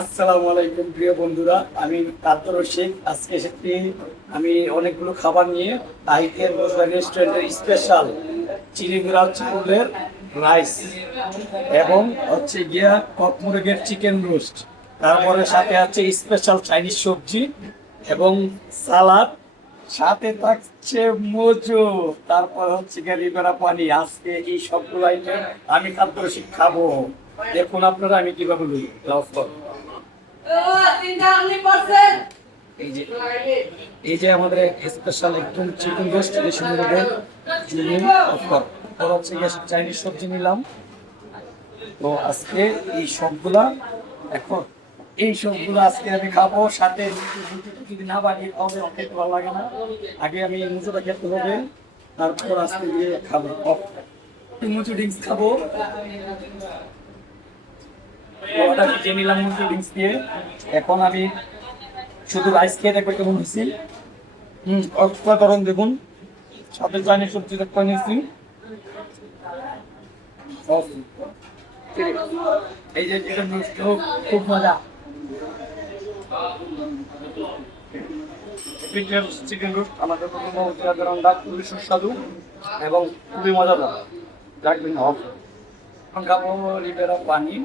আসসালামু আলাইকুম প্রিয় বন্ধুরা, আমি কাতর রশিদ। আজকে এসেছি আমি অনেকগুলো খাবার নিয়ে তাহিতের রেস্টুরেন্টের স্পেশাল চিড়িগুড়া চাউলের রাইস এবং হচ্ছে গিয়া কক মুরগের চিকেন রোস্ট, তারপরে সাথে আছে স্পেশাল চাইনিজ সবজি এবং সালাদ, সাথে থাকছে মজু, তারপর হচ্ছে গিয়া রিবেরা পানি। আজকে এই সবগুলো আইটেম আমি কাতর রশিদ খাবো। দেখুন আপনারা আমি কিভাবে লাভ করবো। এই যে এই যে আমাদের স্পেশাল একদম চিকেন রোস্ট হচ্ছে চাইনিজ সবজি নিলাম। তো আজকে এই সবগুলা এখন আজকে আমি খাবো। সাথে যদি না বানিয়ে খাওয়াবে খেতে ভালো লাগে না, আগে আমি মুচুটা খেতে হবে, তারপর আজকে গিয়ে খাবো মুচু ড্রিঙ্কস খাবো। নিলাম মুরগি ডিংস দিয়ে। এখন আমি শুধু রাইস খেয়ে দেখবো কেমন হয়েছি। অসাধারণ, দেখুন সাথে চাইনিজ সবজি দেখতে নিয়েছি। এই যে চিকেন রোস্ট খুব মজা। চিকেন রোস্ট আমাদের খুবই সুস্বাদু এবং খুবই মজাদার। রাখবেন এখন খাবো রিবেরা পানি।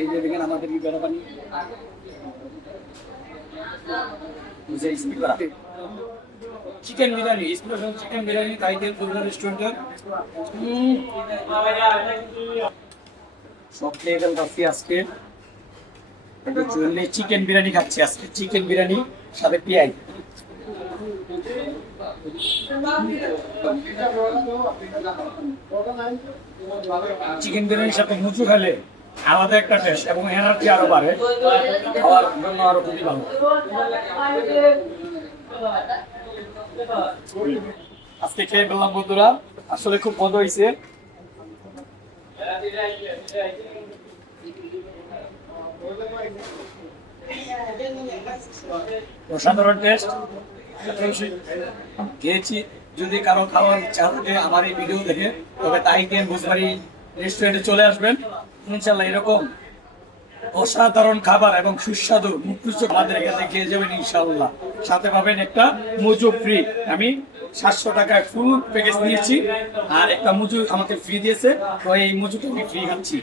এই যে দেখেন আমাদের রিবেরা পানি chicken biryani, special chicken biryani তাইদের কুলনা রেস্টুরেন্টের। সব খেয়ে গেল আজকে। চললে চিকেন বিরিয়ানি খাচ্ছি আজকে, চিকেন বিরিয়ানি সাথে পেঁয়াজ। চিকেন বিরিয়ানির সাথে মুচু খেলে আলাদা একটা টেস্ট এবং এনার্জি আরো বাড়ে, খাওয়ার জন্য আরো খুবই ভালো। আজকে খেয়ে ফেললাম বন্ধুরা, আসলে খুব মজা হয়েছে। অসাধারণ টেস্ট খেয়েছি। যদি কারো খাওয়ার ইচ্ছা থাকে আমার এই ভিডিও দেখে, তবে তাহিতিয়ান ভোজবাড়ি রেস্টুরেন্টে চলে আসবেন। ইনশাল্লাহ এরকম অসাধারণ খাবার এবং সুস্বাদু মুখরোচক আমাদের এখানে খেয়ে যাবেন ইনশাল্লাহ। সাথে পাবেন একটা মুজু ফ্রি। আমি 700 টাকায় ফুল প্যাকেজ নিয়েছি, আর একটা মুজু আমাকে ফ্রি দিয়েছে, তো এই মুজুটা আমি ফ্রি খাচ্ছি।